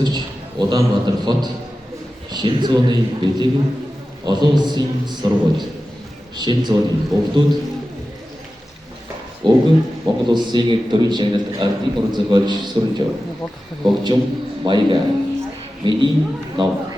буцаж Улаанбаатар хот шинэ зууны бэлэг олон улсын сургууль шинэ зууны өвдөд Ogün Монгол улсын төрийн шагналд ардын ур зохиолч Сүржөө Богжим Маяга Миний ном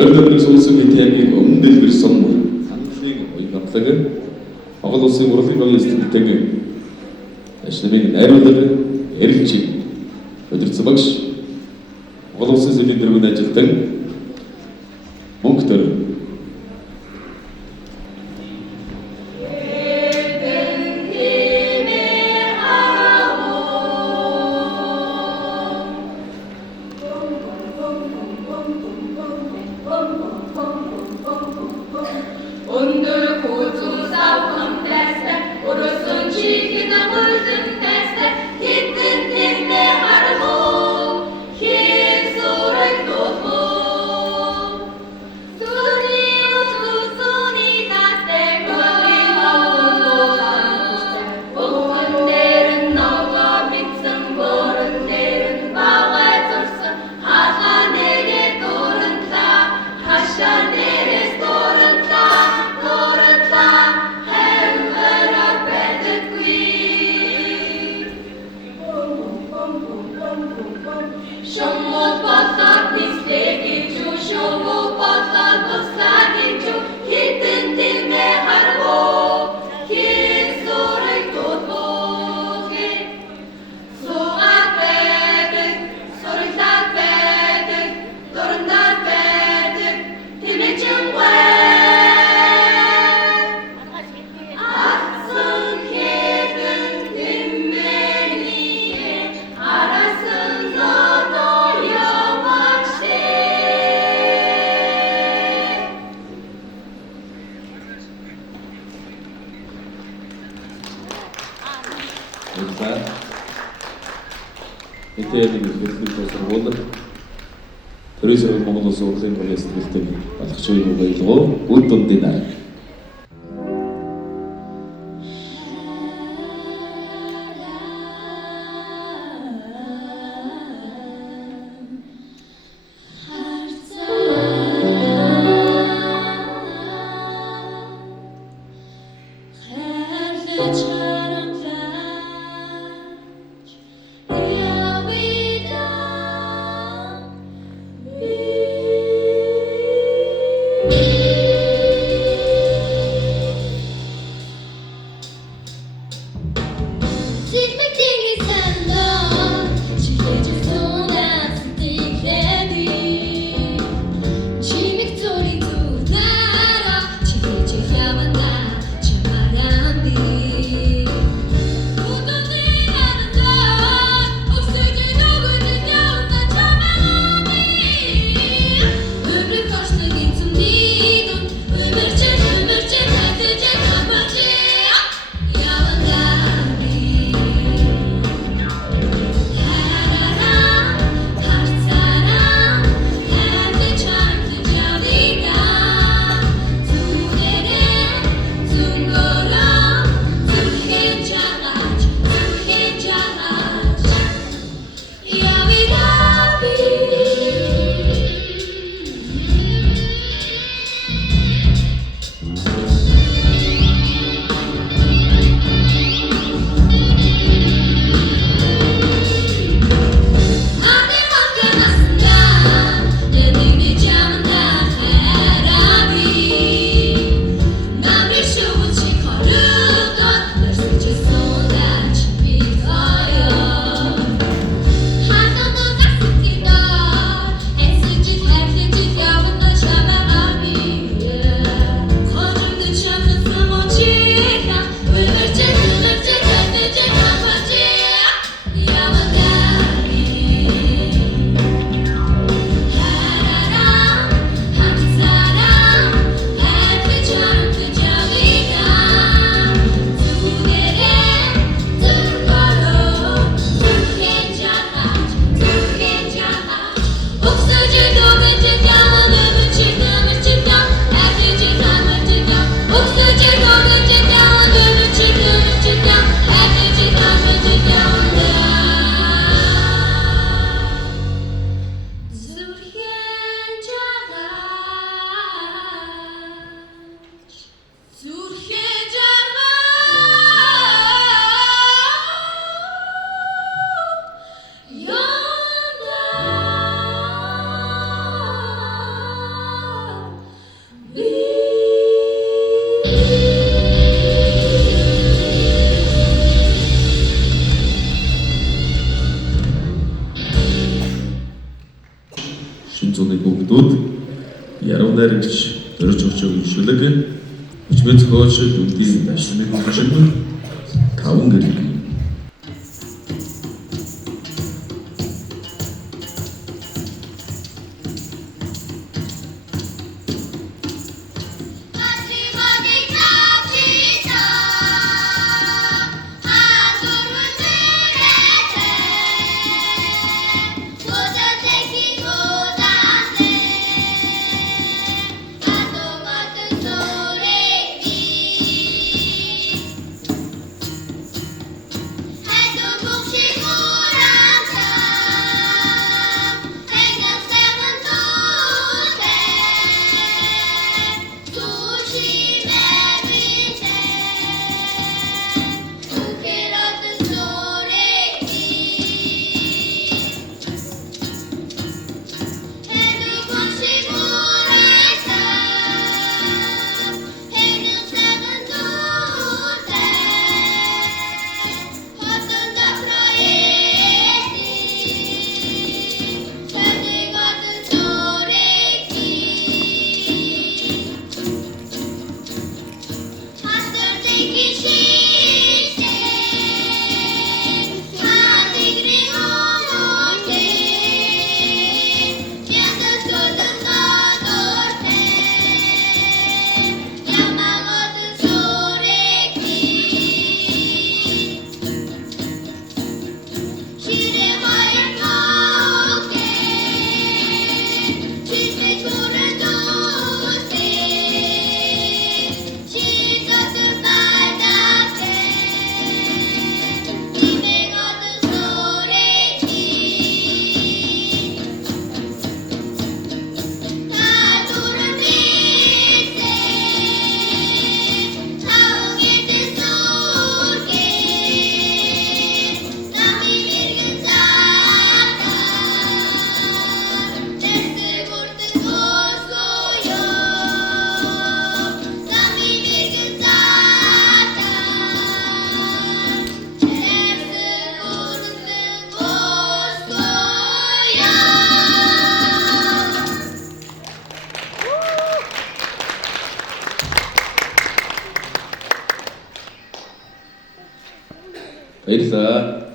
Ойрын улсын нийтийн өмнө дэлгэрсэн саналын уян хамтлаг Монгол улсын урлагийн оюун сэтгэлтэйг ажлыг найруулга эрэлж өдөрцөн багш Монгол улсын зөвлөлийн дэргэд ажилтан мөнгө төр Under 고주사 컴테스트 오르순 지기나 물든 테스트 히든 팀의 하르모 희소를 도모 소리로 수순이 다세 거리와 복근들은 너가 믿음 모른 데는 바와의 돌수 하하 내게 도른다 하샤 내게 도른다 Шуму патат нислеги чу, шуму патат постаги чу, хитин тиме харбо, хит сурыг тутмуги. Сугат байдаг, сурлаг байдаг, дурандаа байдаг, тимэчин атсан хэдэн тимэний арасан За мэдээний хэлбэрийн сургууль төрийн Монгол Улсын урлагийн оюун сэтгэлтэйг болгоч үеийн баялгоо үд дундын аа Чимик найрагч зорж өгчөөг гişүлэг хүчмэт хооч дүндийн дашныг хөгжим 5 гэрэг. Баярлалаа.